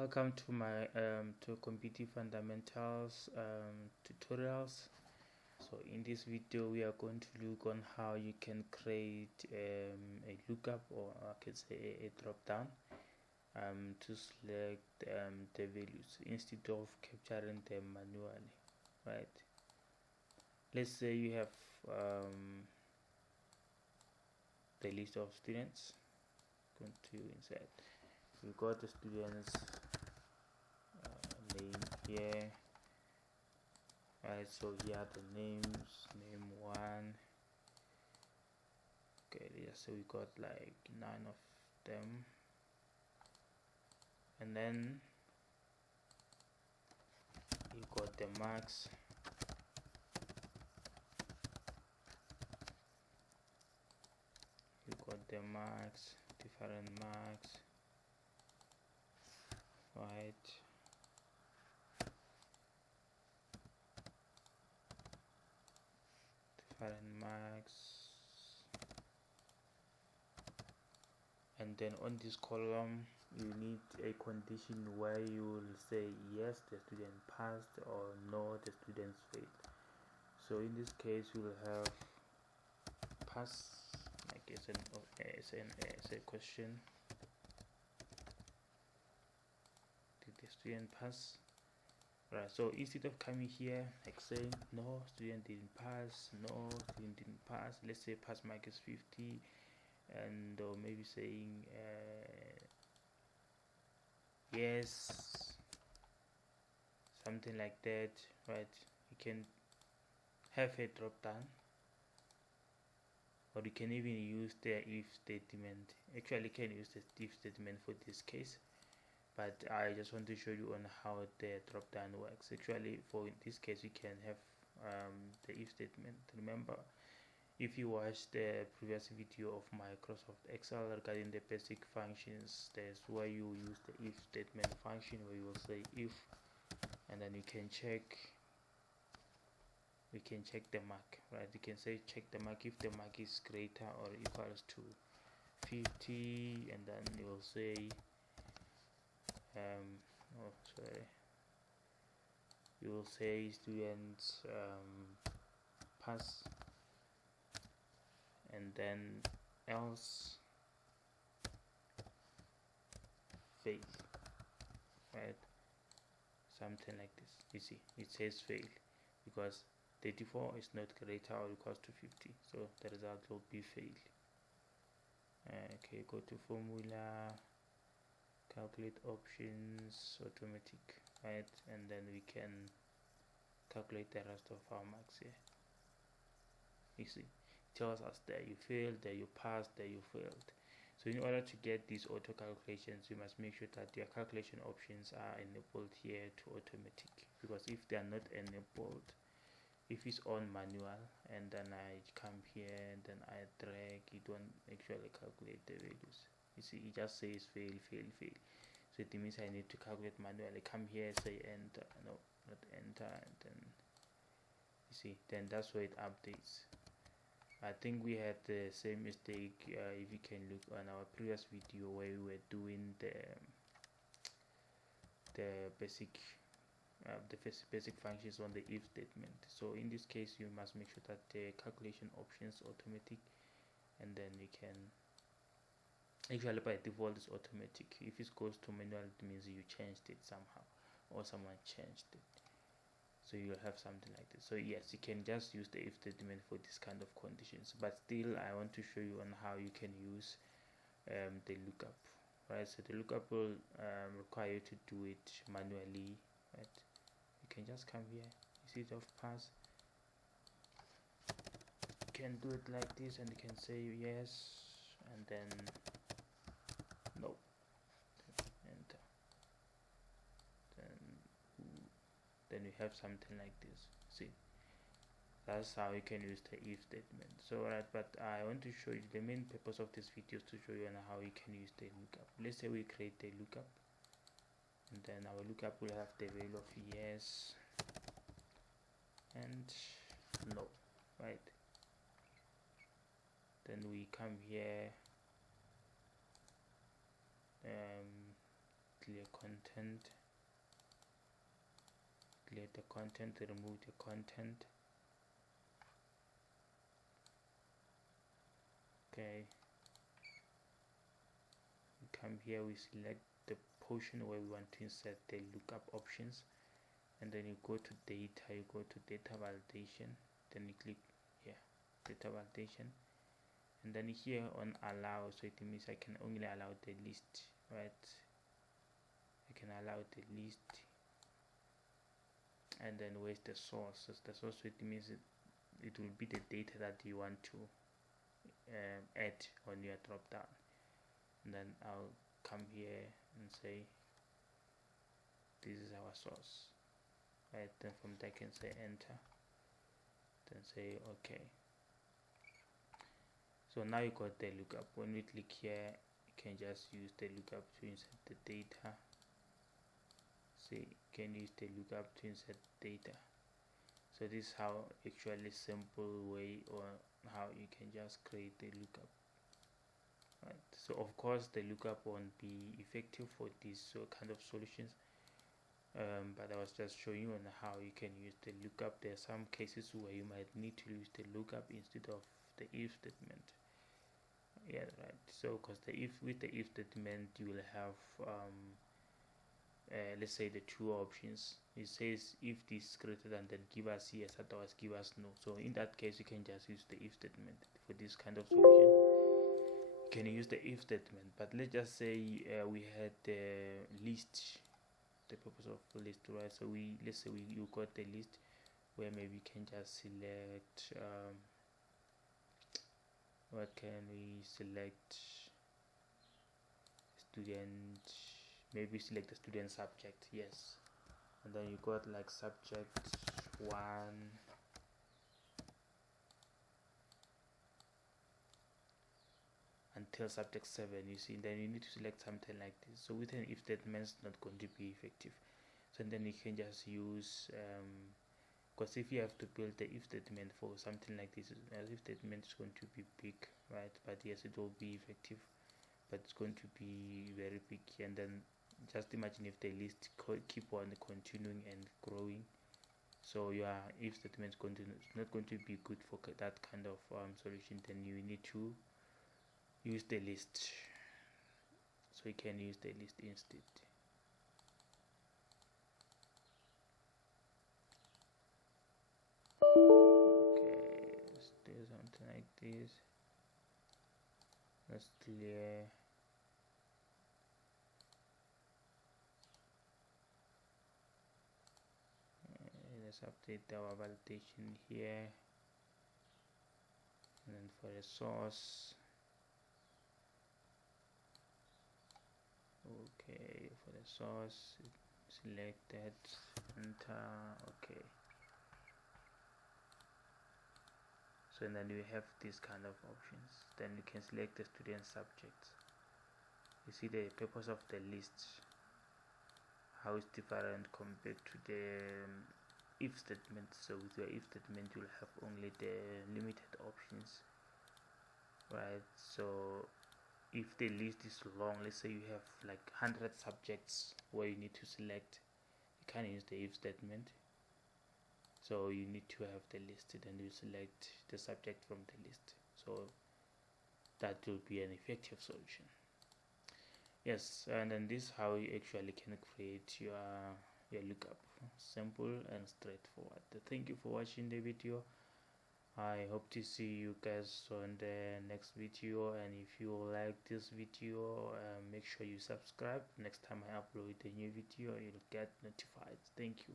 Welcome to my to computing fundamentals tutorials. So in this video we are going to look on how you can create a lookup, or I can say a drop down to select the values instead of capturing them manually, right? Let's say you have the list of students. Going to insert, you got the students name here, right? So here are the names, name 1. Okay, yeah, so we got like 9 of them, and then you got the marks. You got the marks, different marks, right? Different marks, and then on this column you need a condition where you will say yes, the student passed, or no, the students failed. So in this case we will have pass, like as a question. Did the student pass? Right, so instead of coming here like saying no, student didn't pass, no, student didn't pass, let's say pass mark is 50, and or maybe saying yes, something like that, right? You can have a drop down, or you can even use the if statement. Actually, you can use the if statement for this case, but I just want to show you on how the drop down works. Actually, for this case you can have the if statement. Remember, if you watch the previous video of Microsoft Excel regarding the basic functions, there's where you use the if statement function, where you will say if, and then you can check the mark, right? You can say check the mark if the mark is greater or equals to 50, and then you will say you will say students pass, and then else fail, right? Something like this. You see, it says fail because 34 is not greater or equals to 50, so the result will be fail. Okay, go to formula, calculate options, automatic, right? And then we can calculate the rest of our marks here. You see, it tells us that you failed, that you passed, that you failed. So in order to get these auto calculations, you must make sure that your calculation options are enabled here to automatic, because if they are not enabled, if it's on manual and then I come here and then I drag, it won't actually calculate the values. You see, it just says fail, fail, fail. So it means I need to calculate manually. Come here, say enter, no, not enter, and then you see, then that's where it updates. I think we had the same mistake if you can look on our previous video where we were doing the basic functions on the if statement. So in this case you must make sure that the calculation options automatic, and then you can actually by default is automatic. If it goes to manual, it means you changed it somehow or someone changed it. So you'll have something like this. So yes, you can just use the if statement for this kind of conditions, but still I want to show you on how you can use the lookup, right? So the lookup will require you to do it manually, right? You can just come here, instead of pass, you can do it like this, and you can say yes, and then no, enter, then you have something like this. See, that's how you can use the if statement. So right, but I want to show you the main purpose of this video is to show you on how you can use the lookup. Let's say we create the lookup, and then our lookup will have the value of yes and no, right? Then we come here, clear content, clear the content, remove the content. Okay, we come here, we select the portion where we want to insert the lookup options, and then you go to data, you go to data validation, then you click here, data validation, and then here on allow, so it means I can only allow the list, right? I can allow the list, and then where's the source? So the source, so it means it will be the data that you want to add on your drop down, and then I'll come here and say this is our source, right? Then from there I can say enter, then say okay. So now you got the lookup. When we click here, you can just use the lookup to insert the data. See, you can use the lookup to insert data. So this is how actually simple way, or how you can just create the lookup, right? So of course the lookup won't be effective for these kind of solutions, but I was just showing you on how you can use the lookup. There are some cases where you might need to use the lookup instead of the if statement. Yeah, right. So because with the if statement you will have let's say the two options. It says if this is greater than, then give us yes, otherwise give us no. So in that case you can just use the if statement for this kind of solution. You can use the if statement, but let's just say we had the list, the purpose of the list, right? So let's say you got the list where maybe you can just select what can we select? Student, maybe select the student subject, yes, and then you got like subject 1 until subject 7, you see. Then you need to select something like this. So with an if statement it's not going to be effective, so then you can just use because if you have to build the if statement for something like this, if statement is going to be big, right? But yes, it will be effective, but it's going to be very big. And then just imagine if the list keep on continuing and growing, so your if statement is not going to be good for that kind of solution. Then you need to use the list, so you can use the list instead. Okay, let's do something like this. Let's clear. Let's update our validation here, and then for the source, okay, for the source select that, enter, okay. So then we have this kind of options. Then you can select the student subjects. You see the purpose of the list, how it's different compared to the if statement. So with your if statement you'll have only the limited options, right? So if the list is long, let's say you have like 100 subjects where you need to select, you can't use the if statement. So you need to have the list, and you select the subject from the list. So that will be an effective solution. Yes, and then this is how you actually can create your lookup. Simple and straightforward. Thank you for watching the video. I hope to see you guys on the next video, and if you like this video, make sure you subscribe. Next time I upload a new video you'll get notified. Thank you.